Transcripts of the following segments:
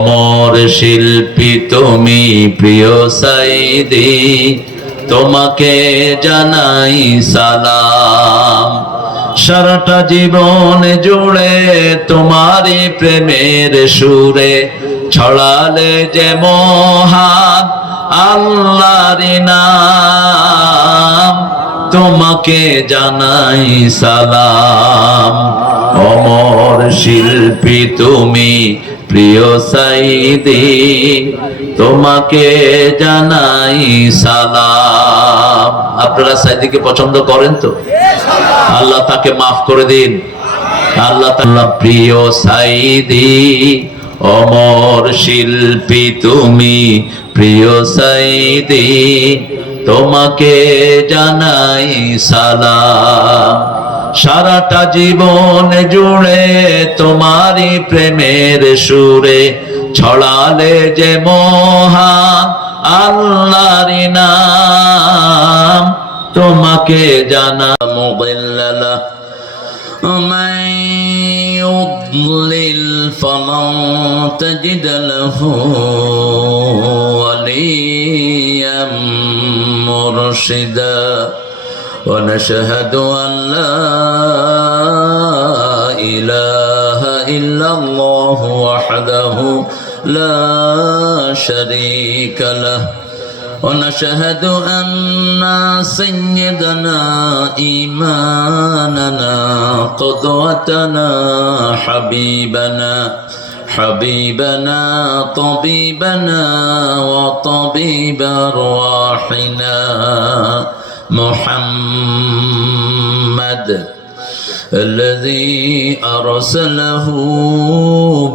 অমর শিল্পী তুমি প্রিয় সাইদি, তোমাকে জানাই সালাম। সারাটা জীবন জুড়ে তোমারই প্রেমের সুরে ছড়ালে যে মহান আল্লাহর নাম, তোমাকে জানাই সালাম। অমর শিল্পী তুমি প্রিয় সাইদি, তোমাকে জানাই সালাম। আপনারা সাইদিকে পছন্দ করেন তো? আল্লাহ তাকে মাফ করে দিন। আল্লাহ তাআলা প্রিয় সাইদি, অমর শিল্পী তুমি প্রিয় সাইদি, তোমাকে জানাই সালাম। সারাটা জীবন জুড়ে তোমারই প্রেমের সুরে ছড়ালে যে মহান আল্লাহর নাম, তোমাকে জানা মুদিল্লালা মান ইউদ্লিল ফামান তাজিদ লাহু ওয়ালিয়াম মুরশিদা। ونشهد أن لا إله إلا الله وحده لا شريك له، ونشهد أن سيدنا إمامنا قدوتنا حبيبنا طبيبنا وطبيب أرواحنا محمد الذي أرسله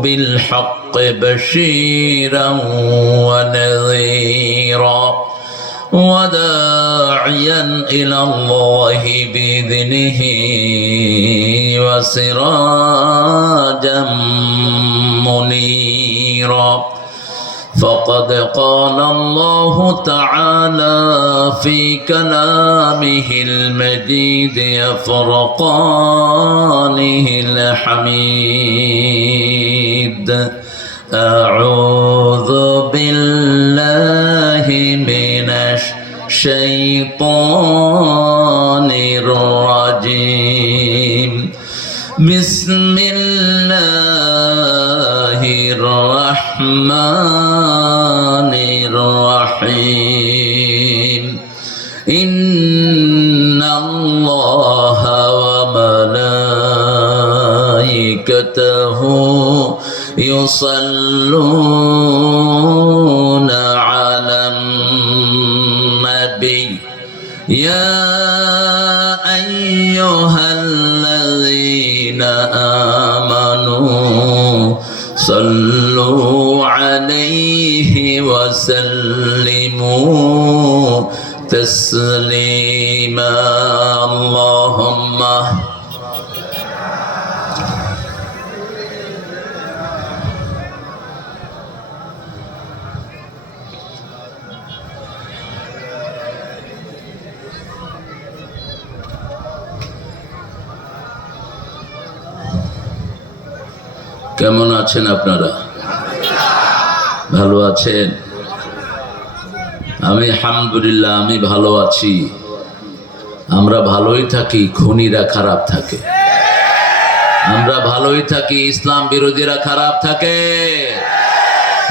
بالحق بشيرا ونذيرا وداعيا إلى الله بإذنه وسراجا منيرا. فقد قال الله تعالى في كلامه المجيد فرقانه الحميد: أعوذ بالله من الشيطان الرجيم. بسم الله الرحمن الرحيم. إن الله وملائكته يصلون على النبي يا أيها الذين آمنوا صلوا عليه وسلموا تسليما. اللهم কেমন আছেন আপনারা? ভালো আছেন? আমি আলহামদুলিল্লাহ আমি ভালো আছি। আমরা ভালোই থাকি, খুনিরা খারাপ থাকে। আমরা ভালোই থাকি, ইসলাম বিরোধীরা খারাপ থাকে।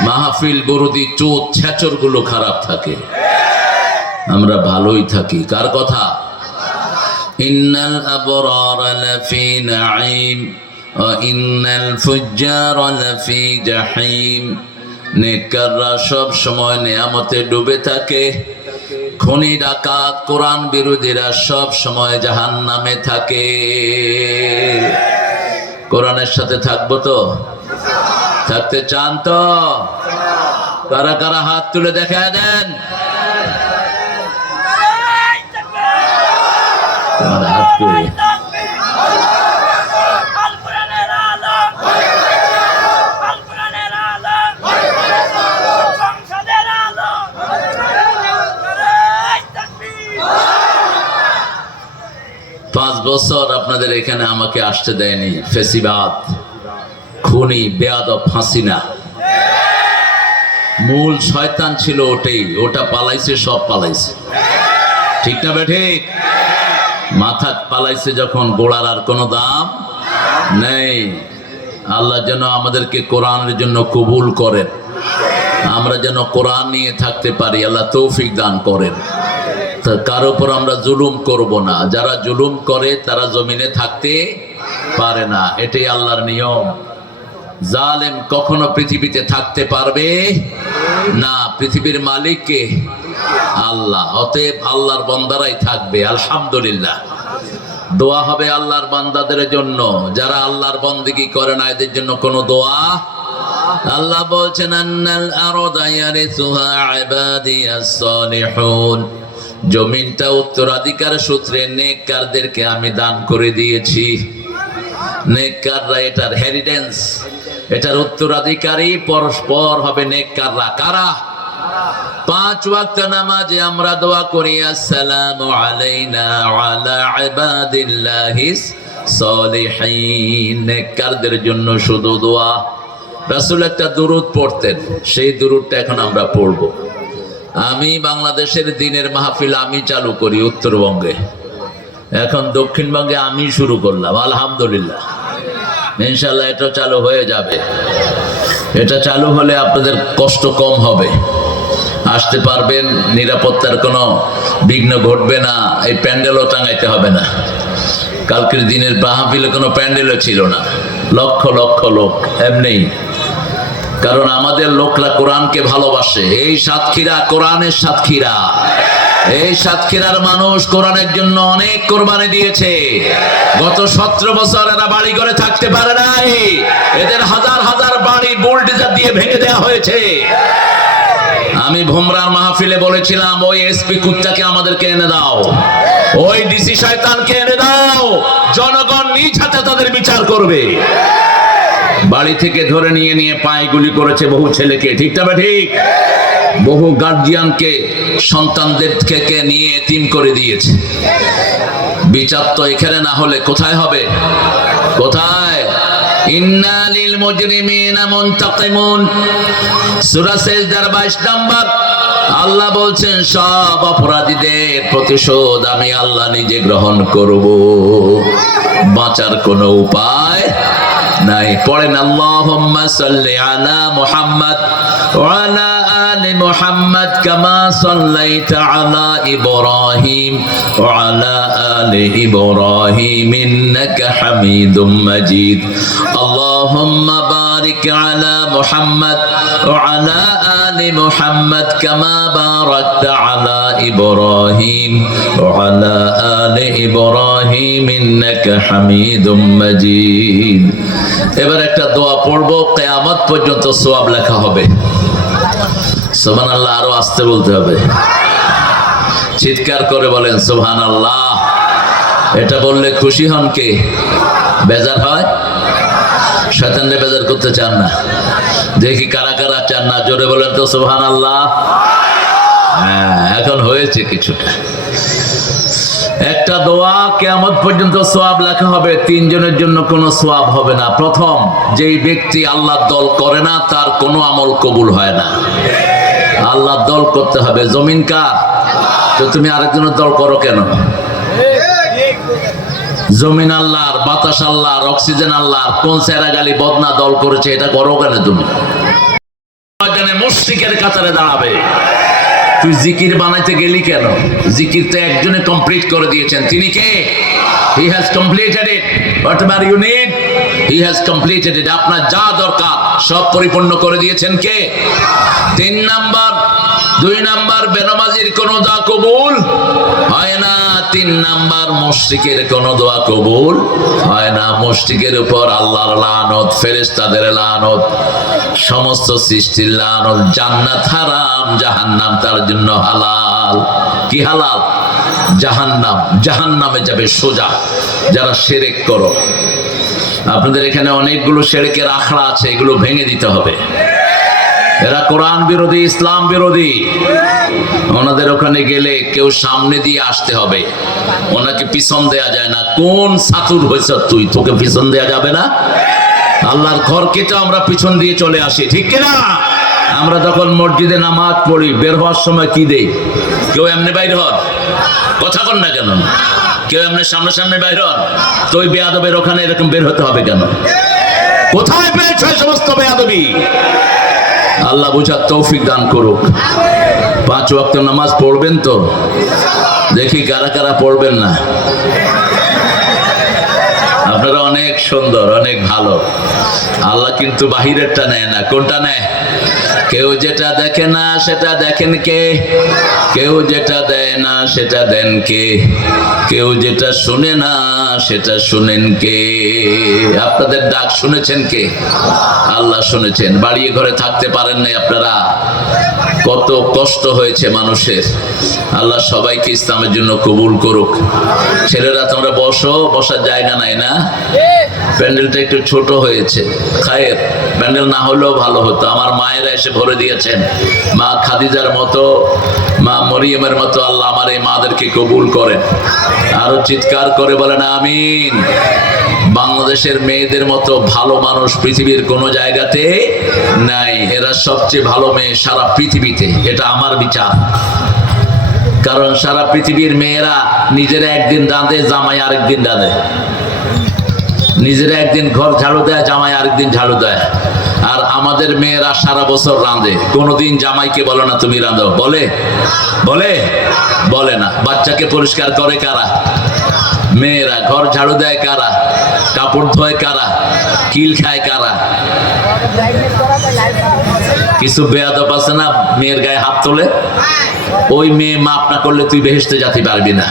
মাহফিল বিরোধী চোর ছেচর গুলো খারাপ থাকে। আমরা ভালোই থাকি। কার কথা? ইন্নাল আবরারা লাফি নাঈম ইন্নাল ফুজ্জারা লাফি জাহিম। নেককাররা সব সময় নিয়ামতে ডুবে থাকে, খুনি ডাকাত কোরআন বিরোধীরা সব সময় জাহান্নামে থাকে। কোরআনের সাথে থাকবো তো? থাকতে চান তো? কারা কারা হাত তুলে দেখা দেন? হাত তুলে 5 বছর আপনাদের এখানে আমাকে আসতে দেয়নি ফেসিবাদ, খুনি বেয়াদব হাসিনা। মূল শয়তান ছিল ওটাই, ওটা পালাইছে, সব পালাইছে। ঠিক না বেঠিক? মাথা পালাইছে যখন, গোড়ার আর কোনো দাম নেই। আল্লাহ যেন আমাদেরকে কোরআনের জন্য কবুল করেন, আমরা যেন কোরআন নিয়ে থাকতে পারি, আল্লাহ তৌফিক দান করেন। কারো উপর আমরা জুলুম করব না, যারা জুলুম করে তারা জমিনে থাকতে পারে না, এটাই আল্লাহর নিয়ম। জালেম কখনো পৃথিবীতে থাকতে পারবে না। পৃথিবীর মালিক কে? আল্লাহ। অতএব আল্লাহর বান্দারাই থাকবে। আলহামদুলিল্লাহ। দোয়া হবে আল্লাহর বান্দাদের জন্য, যারা আল্লাহর বন্দেগী করে না এদের জন্য কোনো দোয়া। আল্লাহ বলছেন আন্নাল আরদা ইয়ারিসুহা ইবাদিয়াস সালিহুন, জমিনটা উত্তরাধিকার সূত্রে নেককারদেরকে আমি দান করে দিয়েছি। নেককাররা এটার হেরিটেন্স, এটার উত্তরাধিকারী পরস্পর হবে নেককাররা। কারা? 5 ওয়াক্ত নামাজে আমরা দোয়া করি আসসালামু আলাইনা ওয়া আলা ইবাদিল্লাহিস সালিহিন। নেককারদের জন্য শুধু দোয়া। রাসূল একটা দুরূদ পড়তেন, সেই দুরূদটা এখন আমরা পড়ব। আমি বাংলাদেশের দিনের মাহফিল আমি চালু করি উত্তরবঙ্গে, এখন দক্ষিণবঙ্গে আমি শুরু করলাম। আলহামদুলিল্লাহ, ইনশাআল্লাহ এটা চালু হয়ে যাবে। এটা চালু হলে আপনাদের কষ্ট কম হবে, আসতে পারবেন, নিরাপত্তার কোনো বিঘ্ন ঘটবে না। এই প্যান্ডেলও টাঙাইতে হবে না। কালকের দিনের মাহফিলে কোনো প্যান্ডেলও ছিল না, লক্ষ লক্ষ লোক এমনি। কারণ আমাদের লোকরা কোরআনকে ভালোবাসে। এই সাতক্ষীরা কোরআনের সাতক্ষীরা। এই সাতক্ষীরার মানুষ কোরআনের জন্য অনেক কোরবানি দিয়েছে। গত 17 বছর এরা বাড়ি করে থাকতে পারে নাই, এদের হাজার হাজার বাড়ি বুলডোজার দিয়ে ভেঙে দেওয়া হয়েছে। আমি ভোমরার মাহফিলে বলেছিলাম, ওই এসপি কুত্তাকে আমাদেরকে এনে দাও, ওই ডিসি শয়তানকে এনে দাও, জনগণ নিজ হাতে তাদের বিচার করবে। বাড়ি থেকে ধরে নিয়ে নিয়ে পায়ে গুলি করেছে বহু ছেলেকে। ঠিক না ঠিক? বহু গার্জিয়ানকে সন্তানদের থেকে নিয়ে এতিম করে দিয়েছে। বিচার তো এখানে না হলে কোথায় হবে? কোথায়? ইন্না লিল মুজরিমিনা মুনতাকিমুন, সূরা সিজদার 22 নম্বর। আল্লাহ বলছেন সব অপরাধীদের প্রতিশোধ আমি আল্লাহ নিজে গ্রহণ করব, বাঁচার কোনো উপায় নাই। পড়েন আল্লাহুম্মা সাল্লি আলা মুহাম্মাদ ওয়া আলা আলি মুহাম্মাদ কামা সাল্লাইতা আলা ইব্রাহিম ওয়া আলা আলি ইব্রাহিম ইন্নাকা হামিদুম মাজিদ। আল্লাহুম্মা বারিক আলা মুহাম্মাদ ওয়া আলা আলি মুহাম্মাদ কামা বারাকতা আলা ইব্রাহিম ওয়া আলা আলি ইব্রাহিম ইন্নাকা হামিদুম মাজিদ। এবার একটা দোয়া পড়বো, কিয়ামত পর্যন্ত সওয়াব লেখা হবে। সুবহানাল্লাহ। আরো আস্তে বলতে হবে, চিৎকার করে বলেন সুবহানাল্লাহ। এটা বললে খুশি হন কে? বেজার হয়? শয়তানরে বেজার করতে চান না? দেখি কারা কারা চান না, জোরে বলেন তো সুবহানাল্লাহ। হ্যাঁ, এখন হয়েছে কিছুটা। একটা দোয়া কিয়ামত পর্যন্ত সওয়াব লেখা হবে। 3 জনের জন্য কোনো সওয়াব হবে না। প্রথম, যেই ব্যক্তি আল্লাহর দল করে না তার কোনো আমল কবুল হয় না। আল্লাহর দল করতে হবে। জমিন কার? তো তুমি আরেকজনের দল করো কেন? জমিন আল্লাহর, বাতাস আল্লাহর, অক্সিজেন আল্লাহর। কোন সেরাগালি বদনা দল করেছে, এটা করো কেন তুমি? মুশরিকের কাতারে দাঁড়াবে। তুই জিকির বানাইতে গেলি কেন? জিকির তো একজনে কমপ্লিট করে দিয়েছেন। তিনি কে? He has completed it. Whatever you need, he has completed it. আপনার যা দরকার সব পরিপূর্ণ করে দিয়েছেন কে? 3 নাম্বার। 2 নাম্বার, বেনামাজির কোনো দোয়া কবুল হয় না। 3 নাম্বার, মুশরিকের কোনো দোয়া কবুল হয় না। মুশরিকের উপর আল্লাহর লানত, ফেরেশতাদের লানত, সমস্ত সৃষ্টির লানত। জান্নাত হারাম, জাহান্নাম তার জন্য হালাল। কি হালাল? জাহান্নাম। জাহান্নামে যাবে সোজা যারা শিরক করো। আপনাদের এখানে অনেকগুলো শিরকের আখড়া আছে, এগুলো ভেঙে দিতে হবে। এরা কোরআন বিরোধী, ইসলাম বিরোধী। ওনাদের ওখানে গেলে কেউ সামনে দিয়ে আসতে হবে, ওনাকে পিছন দেয়া যায় না। কোন সাতুর হয়েছ তুই, তোকে পিছন দেয়া যাবে না। আল্লাহর ঘরকে তো আমরা পিছন দিয়ে চলে আসি, ঠিক কিনা? আমরা তখন মসজিদে নামাজ পড়ি, বের হওয়ার সময় কি দেই? কেউ এমনি বাইর হন, কথা কন না কেন? কেউ এমনি সামনে বাইর হন, তো ওই বেয়াদবের ওখানে এরকম বের হতে হবে কেন? কোথায় পেয়েছে সমস্ত বেয়াদবি? আল্লাহ বুঝার তৌফিক দান করুক। 5 ওয়াক্ত নামাজ পড়বেন তো? দেখি কারা কারা পড়বেন না। আপনারা অনেক সুন্দর, অনেক ভালো। আল্লাহ কিন্তু বাহিরেরটা নেয় না। কোনটা নেয়? কেউ যেটা দেখে না সেটা দেখেন কে? কেউ যেটা দেয় না সেটা দেন কে? কেউ যেটা শুনে না সেটা শুনেন কে? আপনাদের ডাক শুনেছেন কে? আল্লাহ শুনেছেন। বাড়িয়ে ঘরে থাকতে পারেন নাই আপনারা, কত কষ্ট হয়েছে মানুষের। আল্লাহ সবাইকে ইসলামের জন্য কবুল করুক। ছেলেরা তোমরা বসো, বসার জায়গা নাই না? প্যান্ডেলটা একটু ছোট হয়েছে, খায়ের প্যান্ডেল না হলেও ভালো হতো। আমার মায়েরা এসে ভরে দিয়েছেন, মা খাদিজার মতো, মা মরিয়মের মতো আল্লাহ আমার এই মাদেরকে কবুল করেন। আরো চিৎকার করে বলেন আমিন। বাংলাদেশের মেয়েদের মতো ভালো মানুষ পৃথিবীর কোনো জায়গাতে নাই। এরা সবচেয়ে ভালো মেয়ে সারা পৃথিবীতে, এটা আমার বিচার। কারণ সারা পৃথিবীর মেয়েরা নিজেরা একদিন রাঁধে, জামাই আরেকদিন রাঁধে। নিজেরা একদিন ঘর ঝাড়ু দেয়, জামাই আরেকদিন ঝাড়ু দেয়। আর আমাদের মেয়েরা সারা বছর রাঁধে, কোনোদিন জামাইকে বলে না তুমি রাঁধো। বলে? বলে? বলে না। বাচ্চাকে পরিষ্কার করে কারা? মেয়েরা। ঘর ঝাড়ু দেয় কারা? কাপড় ধোয় কারা? কিল খায় কারা? কিছু বেয়াদব আছে না, মেয়ের গায়ে হাত তোলে। ওই মেয়ে মাপ না করলে তুই বেহেশতে যেতে পারবি না।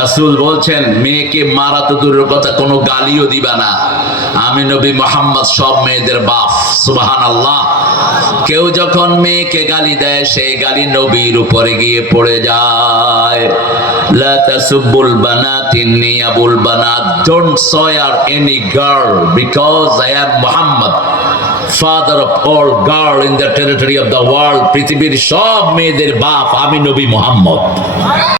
রাসূল বলছেন মেয়েকে মারা তো দূরের কথা, কোনো গালিও দিবা না। আমি নবী মুহাম্মদ সব মেয়েদের বাপ। সুবহানাল্লাহ। কেউ যখন মেয়েকে গালি দেয়, সেই গালি নবীর উপরে গিয়ে পড়ে যায়। লা তাসুব্বুল বানাত ইন্নী Abul বানাত। Don't swear any girl because I am Muhammad, father of all girl in the territory of the world. পৃথিবীর সব মেয়েদের বাপ আমি নবী মুহাম্মদ।